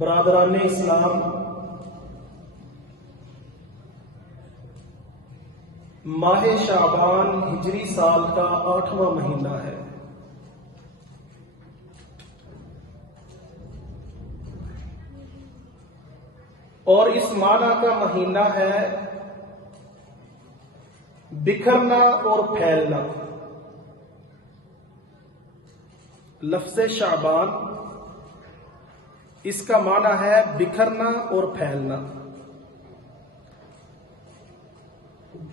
برادران اسلام، ماہ شعبان ہجری سال کا 8واں مہینہ ہے۔ اور اس معنی کا مہینہ ہے بکھرنا اور پھیلنا۔ لفظ شعبان اس کا معنی ہے بکھرنا اور پھیلنا۔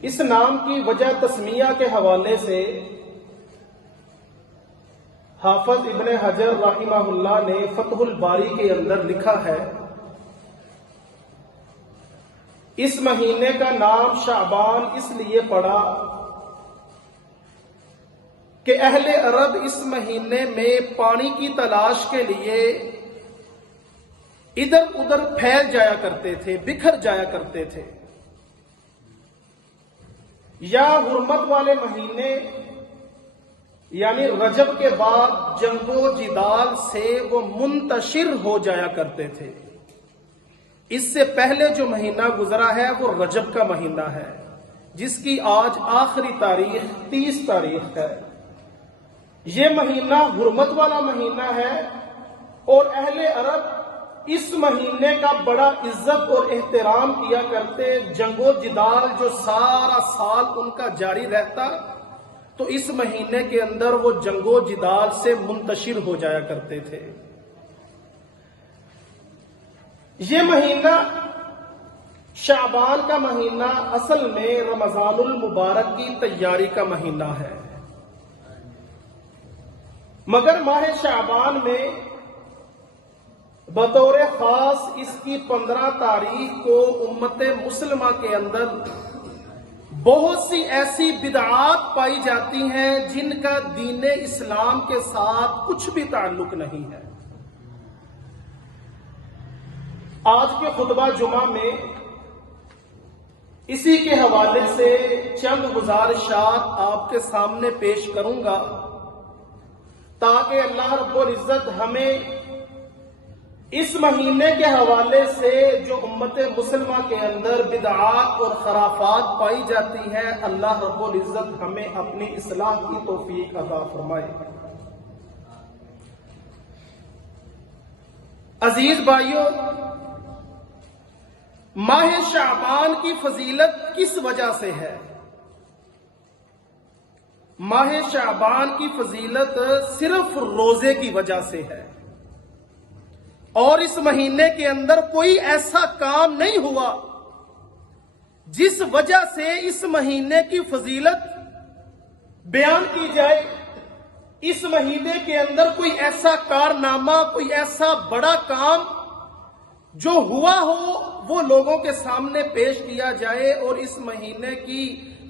اس نام کی وجہ تسمیہ کے حوالے سے حافظ ابن حجر رحمہ اللہ نے فتح الباری کے اندر لکھا ہے، اس مہینے کا نام شعبان اس لیے پڑا کہ اہل عرب اس مہینے میں پانی کی تلاش کے لیے ادھر ادھر پھیل جایا کرتے تھے، بکھر جایا کرتے تھے، یا حرمت والے مہینے یعنی رجب کے بعد جنگ و جدال سے وہ منتشر ہو جایا کرتے تھے۔ اس سے پہلے جو مہینہ گزرا ہے وہ رجب کا مہینہ ہے، جس کی آج آخری تاریخ 30 تاریخ ہے۔ یہ مہینہ حرمت والا مہینہ ہے، اور اہل عرب اس مہینے کا بڑا عزت اور احترام کیا کرتے۔ جنگ و جدال جو سارا سال ان کا جاری رہتا، تو اس مہینے کے اندر وہ جنگ و جدال سے منتشر ہو جایا کرتے تھے۔ یہ مہینہ شعبان کا مہینہ اصل میں رمضان المبارک کی تیاری کا مہینہ ہے، مگر ماہ شعبان میں بطور خاص اس کی 15 تاریخ کو امت مسلمہ کے اندر بہت سی ایسی بدعات پائی جاتی ہیں جن کا دین اسلام کے ساتھ کچھ بھی تعلق نہیں ہے۔ آج کے خطبہ جمعہ میں اسی کے حوالے سے چند گزارشات آپ کے سامنے پیش کروں گا، تاکہ اللہ رب العزت ہمیں اس مہینے کے حوالے سے جو امت مسلمہ کے اندر بدعات اور خرافات پائی جاتی ہیں، اللہ رب العزت ہمیں اپنی اصلاح کی توفیق عطا فرمائے۔ عزیز بھائیوں، ماہ شعبان کی فضیلت کس وجہ سے ہے؟ ماہ شعبان کی فضیلت صرف روزے کی وجہ سے ہے، اور اس مہینے کے اندر کوئی ایسا کام نہیں ہوا جس وجہ سے اس مہینے کی فضیلت بیان کی جائے۔ اس مہینے کے اندر کوئی ایسا کارنامہ، کوئی ایسا بڑا کام جو ہوا ہو وہ لوگوں کے سامنے پیش کیا جائے، اور اس مہینے کی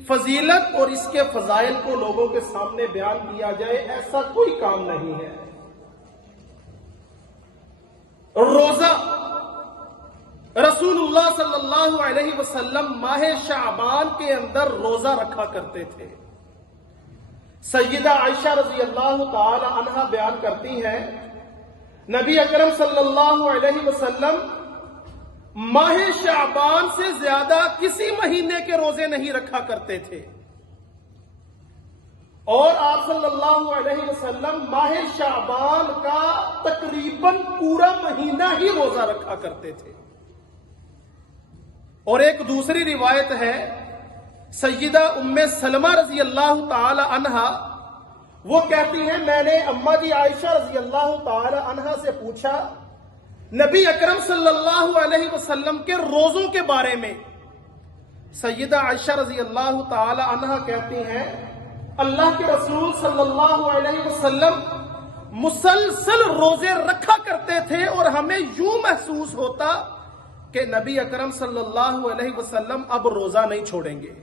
فضیلت اور اس کے فضائل کو لوگوں کے سامنے بیان کیا جائے، ایسا کوئی کام نہیں ہے۔ روزہ، رسول اللہ صلی اللہ علیہ وسلم ماہ شعبان کے اندر روزہ رکھا کرتے تھے۔ سیدہ عائشہ رضی اللہ تعالی عنہا بیان کرتی ہیں، نبی اکرم صلی اللہ علیہ وسلم ماہ شعبان سے زیادہ کسی مہینے کے روزے نہیں رکھا کرتے تھے، اور آپ صلی اللہ علیہ وسلم ماہ شعبان کا تقریباً پورا مہینہ ہی روزہ رکھا کرتے تھے۔ اور ایک دوسری روایت ہے، سیدہ ام سلمہ رضی اللہ تعالی عنہا وہ کہتی ہیں، میں نے اماں جی عائشہ رضی اللہ تعالی عنہا سے پوچھا نبی اکرم صلی اللہ علیہ وسلم کے روزوں کے بارے میں۔ سیدہ عائشہ رضی اللہ تعالی عنہا کہتی ہیں، اللہ کے رسول صلی اللہ علیہ وسلم مسلسل روزے رکھا کرتے تھے، اور ہمیں یوں محسوس ہوتا کہ نبی اکرم صلی اللہ علیہ وسلم اب روزہ نہیں چھوڑیں گے۔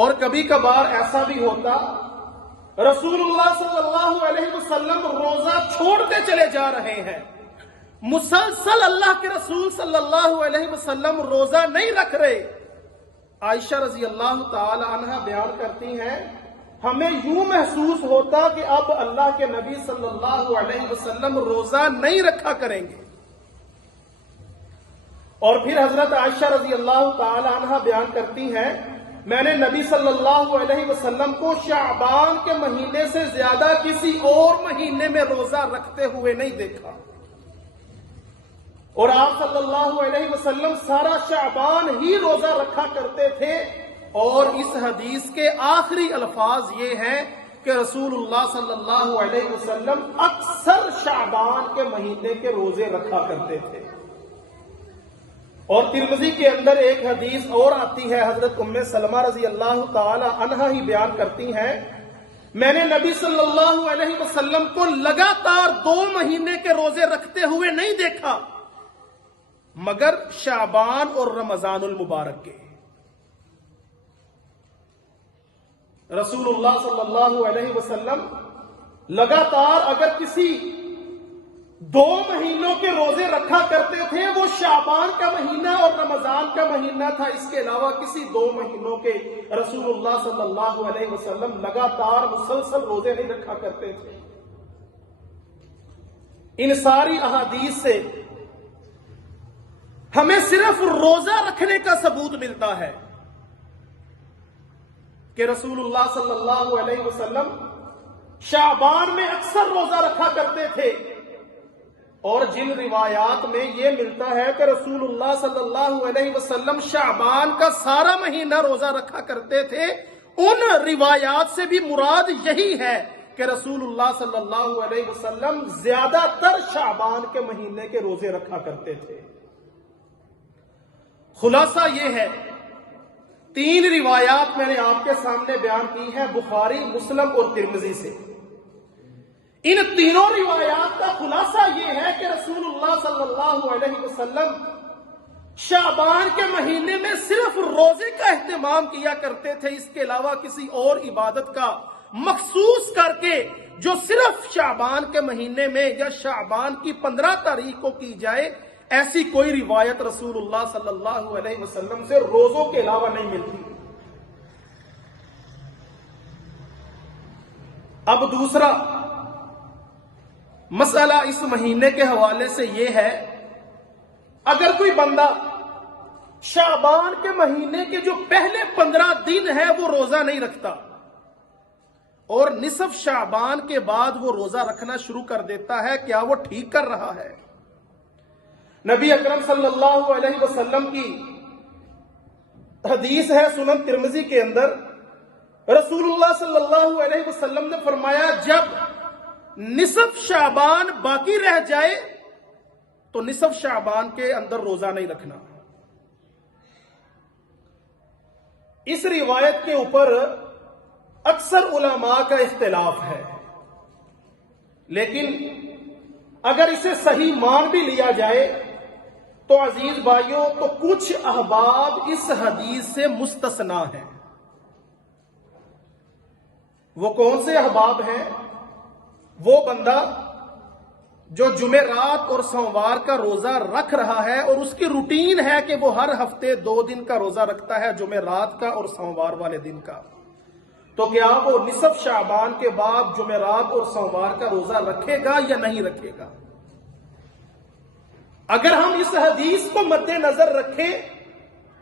اور کبھی کبھار ایسا بھی ہوتا رسول اللہ صلی اللہ علیہ وسلم روزہ چھوڑتے چلے جا رہے ہیں، مسلسل اللہ کے رسول صلی اللہ علیہ وسلم روزہ نہیں رکھ رہے۔ عائشہ رضی اللہ تعالی عنہ بیان کرتی ہیں، ہمیں یوں محسوس ہوتا کہ اب اللہ کے نبی صلی اللہ علیہ وسلم روزہ نہیں رکھا کریں گے۔ اور پھر حضرت عائشہ رضی اللہ تعالی عنہ بیان کرتی ہیں میں نے نبی صلی اللہ علیہ وسلم کو شعبان کے مہینے سے زیادہ کسی اور مہینے میں روزہ رکھتے ہوئے نہیں دیکھا، اور آپ صلی اللہ علیہ وسلم سارا شعبان ہی روزہ رکھا کرتے تھے۔ اور اس حدیث کے آخری الفاظ یہ ہیں کہ رسول اللہ صلی اللہ علیہ وسلم اکثر شعبان کے مہینے کے روزے رکھا کرتے تھے۔ اور ترمذی کے اندر ایک حدیث اور آتی ہے، حضرت ام سلمہ رضی اللہ تعالی عنہا ہی بیان کرتی ہیں میں نے نبی صلی اللہ علیہ وسلم کو لگاتار 2 مہینے کے روزے رکھتے ہوئے نہیں دیکھا مگر شعبان اور رمضان المبارک کے۔ رسول اللہ صلی اللہ علیہ وسلم لگاتار اگر کسی 2 مہینوں کے روزے رکھا کرتے تھے، وہ شعبان کا مہینہ اور رمضان کا مہینہ تھا، اس کے علاوہ کسی 2 مہینوں کے رسول اللہ صلی اللہ علیہ وسلم لگاتار مسلسل روزے نہیں رکھا کرتے تھے۔ ان ساری احادیث سے ہمیں صرف روزہ رکھنے کا ثبوت ملتا ہے کہ رسول اللہ صلی اللہ علیہ وسلم شعبان میں اکثر روزہ رکھا کرتے تھے، اور جن روایات میں یہ ملتا ہے کہ رسول اللہ صلی اللہ علیہ وسلم شعبان کا سارا مہینہ روزہ رکھا کرتے تھے، ان روایات سے بھی مراد یہی ہے کہ رسول اللہ صلی اللہ علیہ وسلم زیادہ تر شعبان کے مہینے کے روزے رکھا کرتے تھے۔ خلاصہ یہ ہے، 3 روایات میں نے آپ کے سامنے بیان کی ہیں بخاری، مسلم اور ترمذی سے۔ ان تینوں روایات کا خلاصہ یہ ہے کہ رسول اللہ صلی اللہ علیہ وسلم شعبان کے مہینے میں صرف روزے کا اہتمام کیا کرتے تھے، اس کے علاوہ کسی اور عبادت کا مخصوص کر کے جو صرف شعبان کے مہینے میں یا شعبان کی 15 تاریخ کو کی جائے، ایسی کوئی روایت رسول اللہ صلی اللہ علیہ وسلم سے روزوں کے علاوہ نہیں ملتی۔ اب دوسرا مسئلہ اس مہینے کے حوالے سے یہ ہے، اگر کوئی بندہ شعبان کے مہینے کے جو پہلے 15 دن ہے وہ روزہ نہیں رکھتا اور نصف شعبان کے بعد وہ روزہ رکھنا شروع کر دیتا ہے، کیا وہ ٹھیک کر رہا ہے؟ نبی اکرم صلی اللہ علیہ وسلم کی حدیث ہے سنن ترمذی کے اندر، رسول اللہ صلی اللہ علیہ وسلم نے فرمایا جب نصف شعبان باقی رہ جائے تو نصف شعبان کے اندر روزہ نہیں رکھنا۔ اس روایت کے اوپر اکثر علماء کا اختلاف ہے، لیکن اگر اسے صحیح مان بھی لیا جائے تو عزیز بھائیوں، تو کچھ احباب اس حدیث سے مستثنا ہیں۔ وہ کون سے احباب ہیں؟ وہ بندہ جو جمعرات اور سوموار کا روزہ رکھ رہا ہے اور اس کی روٹین ہے کہ وہ ہر ہفتے 2 دن کا روزہ رکھتا ہے، جمعرات کا اور سوموار والے دن کا، تو کیا وہ نصف شعبان کے بعد جمعرات اور سوموار کا روزہ رکھے گا یا نہیں رکھے گا؟ اگر ہم اس حدیث کو مد نظر رکھیں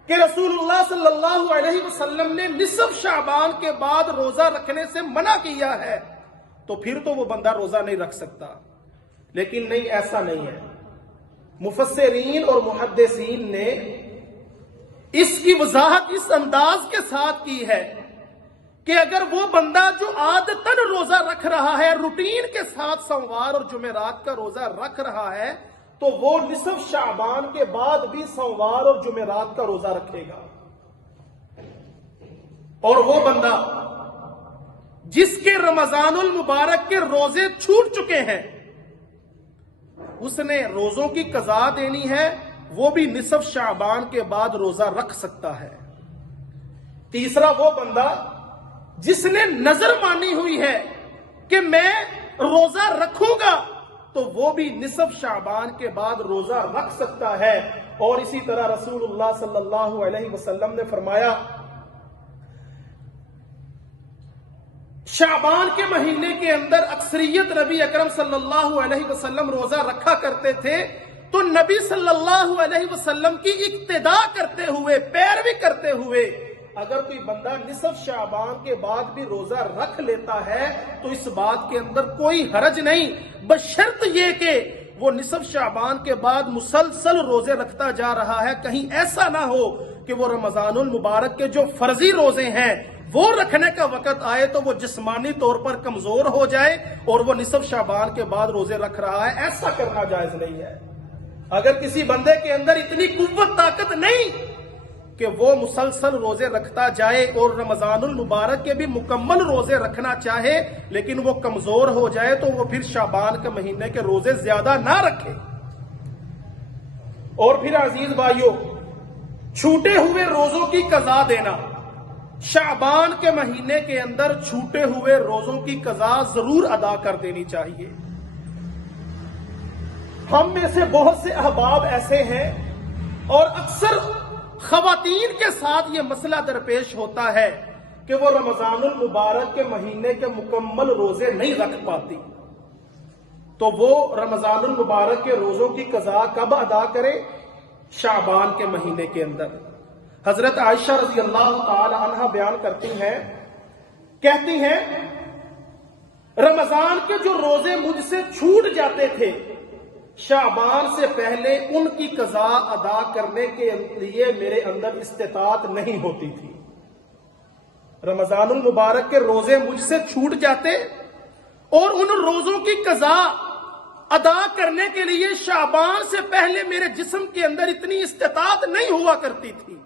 کہ رسول اللہ صلی اللہ علیہ وسلم نے نصف شعبان کے بعد روزہ رکھنے سے منع کیا ہے تو پھر تو وہ بندہ روزہ نہیں رکھ سکتا، لیکن نہیں، ایسا نہیں ہے۔ مفسرین اور محدثین نے اس کی وضاحت اس انداز کے ساتھ کی ہے کہ اگر وہ بندہ جو عادتاً روزہ رکھ رہا ہے، روٹین کے ساتھ سوموار اور جمعرات کا روزہ رکھ رہا ہے، تو وہ نصف شعبان کے بعد بھی سوموار اور جمعرات کا روزہ رکھے گا۔ اور وہ بندہ جس کے رمضان المبارک کے روزے چھوٹ چکے ہیں، اس نے روزوں کی قضا دینی ہے، وہ بھی نصف شعبان کے بعد روزہ رکھ سکتا ہے۔ تیسرا وہ بندہ جس نے نظر مانی ہوئی ہے کہ میں روزہ رکھوں گا، تو وہ بھی نصف شعبان کے بعد روزہ رکھ سکتا ہے۔ اور اسی طرح رسول اللہ صلی اللہ علیہ وسلم نے فرمایا شعبان کے مہینے کے اندر اکثریت نبی اکرم صلی اللہ علیہ وسلم روزہ رکھا کرتے تھے، تو نبی صلی اللہ علیہ وسلم کی اقتدا کرتے ہوئے، پیروی کرتے ہوئے اگر کوئی بندہ نصف شعبان کے بعد بھی روزہ رکھ لیتا ہے تو اس بات کے اندر کوئی حرج نہیں، بشرط یہ کہ وہ نصف شعبان کے بعد مسلسل روزے رکھتا جا رہا ہے، کہیں ایسا نہ ہو کہ وہ رمضان المبارک کے جو فرضی روزے ہیں وہ رکھنے کا وقت آئے تو وہ جسمانی طور پر کمزور ہو جائے اور وہ نصف شعبان کے بعد روزے رکھ رہا ہے، ایسا کرنا جائز نہیں ہے۔ اگر کسی بندے کے اندر اتنی قوت طاقت نہیں کہ وہ مسلسل روزے رکھتا جائے اور رمضان المبارک کے بھی مکمل روزے رکھنا چاہے لیکن وہ کمزور ہو جائے تو وہ پھر شعبان کے مہینے کے روزے زیادہ نہ رکھے۔ اور پھر عزیز بھائیو، چھوٹے ہوئے روزوں کی قضا دینا، شعبان کے مہینے کے اندر چھوٹے ہوئے روزوں کی قضا ضرور ادا کر دینی چاہیے۔ ہم میں سے بہت سے احباب ایسے ہیں اور اکثر خواتین کے ساتھ یہ مسئلہ درپیش ہوتا ہے کہ وہ رمضان المبارک کے مہینے کے مکمل روزے نہیں رکھ پاتی، تو وہ رمضان المبارک کے روزوں کی قضا کب ادا کرے؟ شعبان کے مہینے کے اندر۔ حضرت عائشہ رضی اللہ تعالی عنہ بیان کرتی ہیں، کہتی ہیں رمضان کے جو روزے مجھ سے چھوٹ جاتے تھے شعبان سے پہلے ان کی قضا ادا کرنے کے لیے میرے اندر استطاعت نہیں ہوتی تھی۔ رمضان المبارک کے روزے مجھ سے چھوٹ جاتے اور ان روزوں کی قضا ادا کرنے کے لیے شعبان سے پہلے میرے جسم کے اندر اتنی استطاعت نہیں ہوا کرتی تھی۔